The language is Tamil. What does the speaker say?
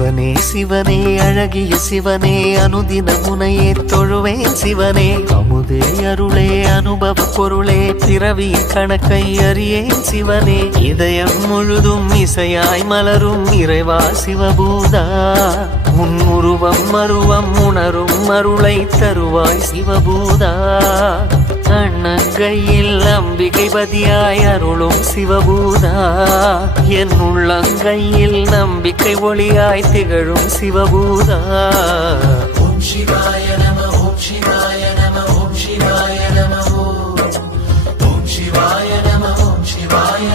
சிவனே சிவனே அழகிய சிவனே அனுதின முனையே தொழுவேன் சிவனே அமுதே அருளே அனுபவ பொருளே பிறவியின் கணக்கை அறியேன் சிவனே இதயம் முழுதும் இசையாய் மலரும் இறைவா சிவபூதா உன் உருவம் மருவம் உணரும் அருளை தருவாய் சிவபூதா அண்ணங்கையில் அம்பிகை பதியாய் அருளும் சிவபூதா என் உள்ளங்கையில் நம்பிக்கை ஒளியாய் திகழும் சிவபூதா ஓம் சிவாய நம ஓம் சிவாய நம ஓம் சிவாய நம ஓம் சிவாய நம ஓம் சிவாய